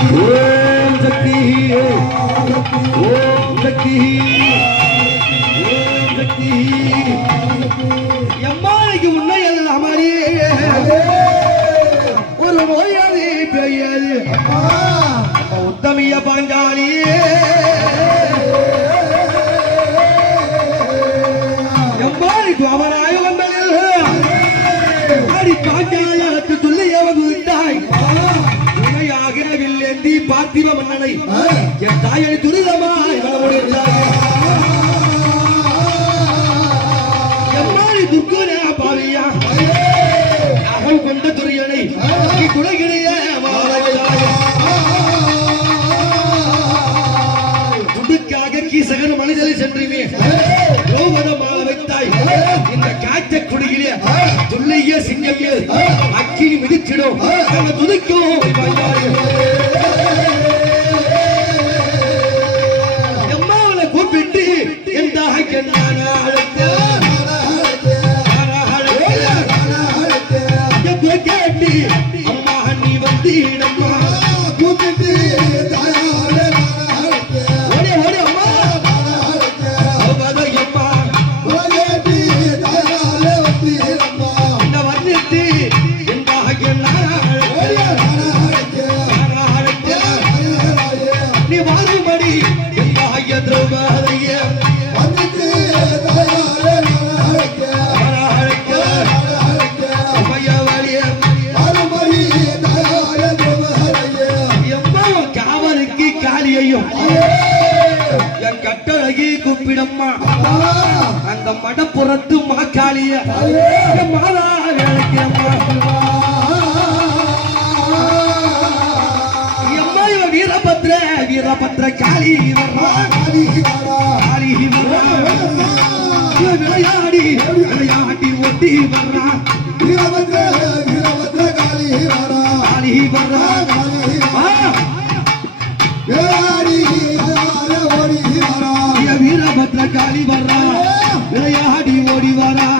ஓம் சக்தி ஓம் சக்தி ஓம் சக்தி எம்மாக்கு உன்னை எல்லாம் ஒரு நோயாளி பெய்யாது உத்தமிய பாஞ்சாலி எம்மாடி துவராய வந்தனில் அடி பாஞ்சாலத்து சொல்லிய வந்துட்டாய் துணையாகிறவில்லை பார்த்திவ மன்னனை என் தாயை துரிதமாய் எம்மாடி துர்க்குன பாவியா அகல் கொண்ட துரியனை குலகிரிய துடுக்காக கீசகர் மனிதனை சென்றுமே ரோமதமாக வைத்தாய் இந்த காய்ச்ச குடியிலே துள்ளைய சிங்கமே அக்கினி மிதிச்சிடும் துதிக்கும் எம்மாவளை கூப்பிட்டு எந்தாக கேட்டு அம்மா நீ வந்தீடம்மா கூப்பிட்டு நீ வாழும்படி காவலுக்கு காளியையும் என் கட்டழகி கூப்பிடம்மா அந்த மடப்புறத்து மாக்காளிய மாதா வீரபத்ர வீரபத்ர காளி விளையாடி விளையாடி ஒட்டி வர்றா வீரபத்ர வீரபத்ர காளி வர்றா வீரபத்ர காளி வர்றா விளையாடி ஓடி வரா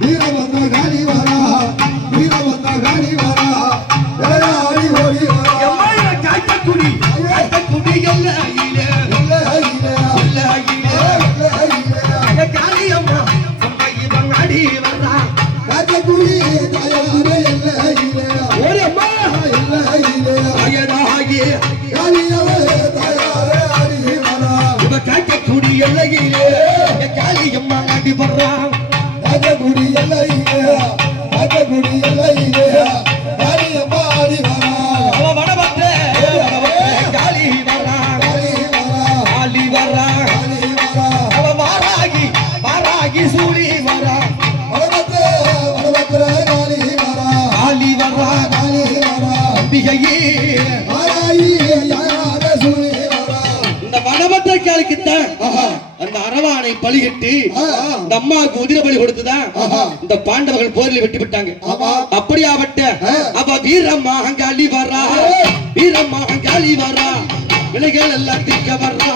வீரபத்ர காளி வரா வீரபத்ர காளி வரா விளையாடி ஓடி வரா குடி குடி காளியம்மா அடி வர்றா குடி ஓரம்மா காக்கக்குடி எல்லையிலே காளியம்மா அடி வர்றா காக்கக்குடி எல்லையிலே காக்கக்குடி எல்லையிலே காளியம்மா அடி வர்றா சூடி வரா காளி வரா அம்பிகையே இந்த வடபத்திர காளிக்குத்தான் அந்த அரவானை பலியிட்டு இந்த அம்மாவுக்கு உதிர பலி கொடுத்துதான் இந்த பாண்டவர்கள் போரில் வெட்டி விட்டாங்க அப்படியாவட்ட அவ வீரமாகாளி வரா வீரமாகாளி வரா விலைகள் எல்லாம் திக்க வர்றா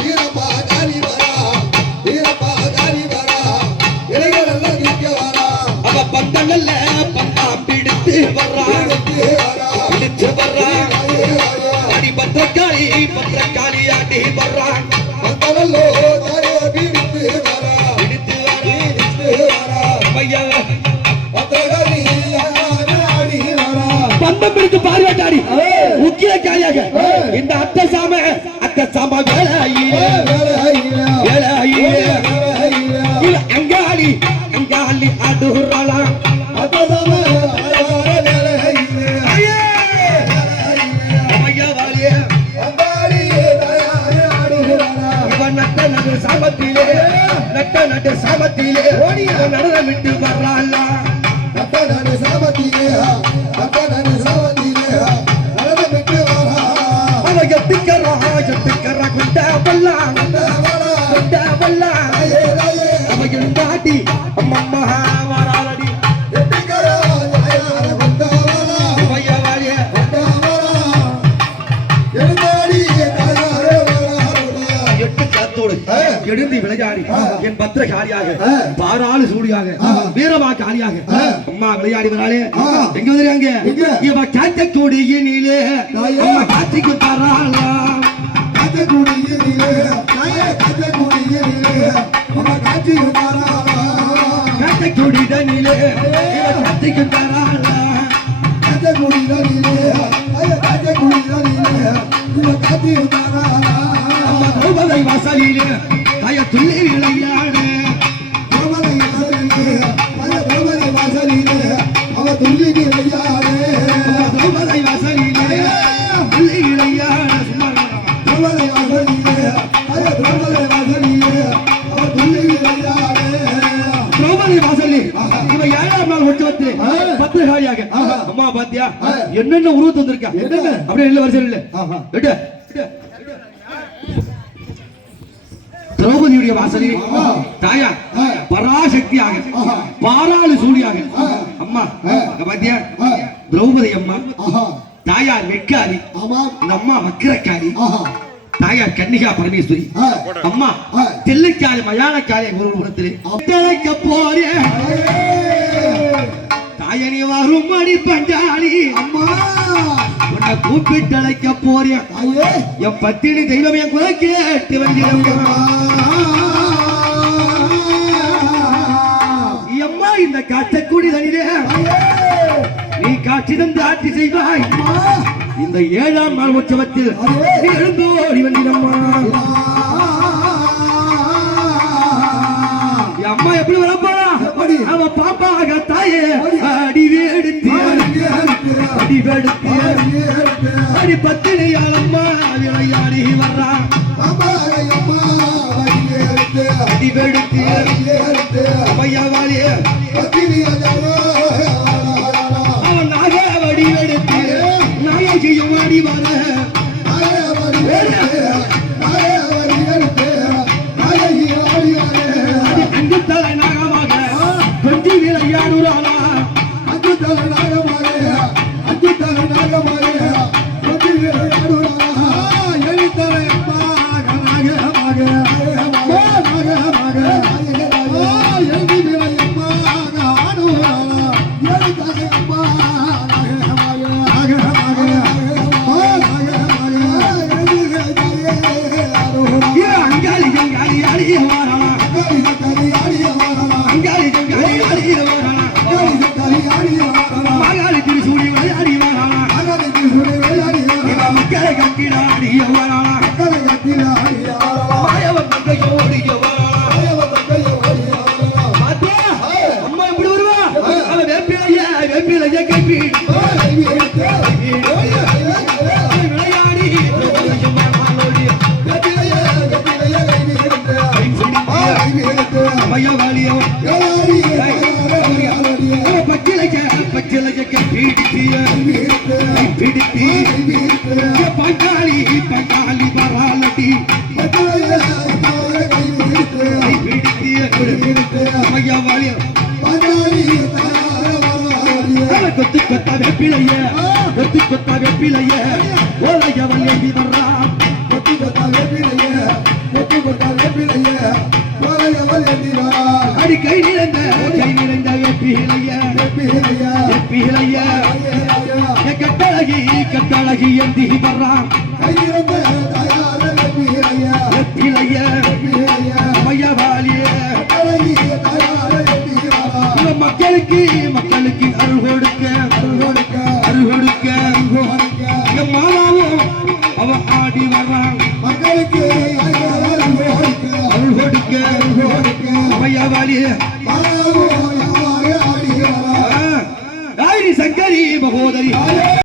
வீரமாகாளி வரா வீரமாகாளி வரா விலைகள் எல்லாம் திக்க வரா அவ பந்தங்கள்ல பந்தாம் பிடித்து வர்றா பிடித்து வர்றா அடி பத்திரக்காளி பத்திரக்காளி ஆடி வர்றா பந்தங்கள்லோ பிடித்து வரா பிடித்து வரா பிடித்து வரா பையா பத்திரக்காளி ஆடி வரா பந்தம் பிடித்து பார்வையாடி முக்கிய காயாக இந்த அத்த சாம வேலையிலே அங்காளி அங்காளி அடுறலா சாமத்திலே நட்ட நட்ட சாமத்திலே நடனமிட்டு வர்றாள் நட்ட நடு சாமத்திலே நட்ட நடு சாமத்திலே நடனமிட்டு வர்றா அவ எத்திக்கரா குண்டா பல்லா குண்டா பல்லா அவ இருந்தாடி அம்மம்மா வராளடி எத்திக்கரா குண்டா பல்லா அவய வாலிய குண்டா பல்லா இருந்தாடி தாயாரே வராளடி எட்டு காத்தோடு எழுந்து விளையாடி என் பத்திரகாளியாக பாராளு சூடியாக வீரமா காளியாக அம்மா விளையாடி வராளே எங்க வந்துருக்காங்க இவ காத்தக்கூடியினிலே அம்மா காட்சிக்கு தராளா காத்தக்கூடியினிலே அம்மா காட்சிக்கு தராளா காத்தக்கூடியினிலே இவ காட்சிக்கு தராளா காத்தக்கூடியினிலே இவ காட்சிக்கு தராளா அம்மா கோபலை வாசலிலே தாய துள்ளி விளையாடு கோபலை வாசலிலே அவ துள்ளி விளையாடு கோபலை வாசலிலே துள்ளி விளையாடு சும்மா கோபலை வாசலிலே அவ துள்ளி விளையாடு திரௌபதி வாசலி இவ 7ஆம் நாள் உற்சவத்திலே பத்திரகாளியாக அம்மா பாத்தியா என்னென்ன உருவத்து வந்திருக்கா என்னென்ன? அப்படியே இல்ல வருஷம் இல்ல எடு திரௌபதியுடைய வாசலி தாயா பராசக்தியாக பாராளு சூடியாக அம்மா இங்க பாத்தியா திரௌபதி அம்மா தாயார் வெட்காரி இந்த அம்மா வக்கிரக்காரி தாயார் கன்னிகா பரமேஸ்வரி அம்மா தெல்லைக்காரி மயானக்காரி ஒரு உலகத்திலே அழைக்க போறே தாயனி வரும் மணி பஞ்சாலி அம்மா உன்னை கூப்பிட்டு அழைக்க போறேன் என் பத்தினி தெய்வம் என் குறை கேட்டு வந்திருக்கா அம்மா இந்த காட்டக்கூடி தனிலே நீ காட்சி தந்து ஆட்சி செய்வாய் இந்த 7ஆம் நாள் உற்சவத்தில் நீ எழுந்தோடி வந்திரம்மா அம்மா எப்படி வரப்போறா அவ பாப்பாக தாயே அடி வேடுத்து அடி பத்தினியாளம்மா விளையாடி வர்றா அடி வேடுத்து அம்மையாவாளியே அவன் நாக வடி வெடுத்து நாயகியும் ஆடி வர அங்கு தலை நாகமாக கொஞ்சி விளையாடுறாளா அங்காளி அங்காளி ஆடி வாரா அங்காளி அங்காளி ஆடி வாரா மகாளி திருசூடி விளையாடி வாரா மக்களை கட்டிடாடி வாரா மாயவன் தங்கையோடி அம்மா எப்படி வருவா அவ வேப்பிலைய கைப்பி விளையாடி அம்மையவாளியோ பச்சிலைய பிடித்தி பங்காளி பங்காளி பராலடி பிடித்தி அம்மையவாளியோ கொத்து கொத்தா வெப்பிலைய ஓலையவள் எழுதி வர்றா அடி கை நிறைந்த வெப்பிலைய கட்டழகி எந்தி வர்றா வெப்பிலைய அம்மையவாளியே மக்களுக்கு அருள் கொடுக்க என் மாமாவும் அவ ஆடி வர்றான் மக்களுக்கு அருள் கொடுக்க அம்மையவாளியே சங்கரி மகோதரி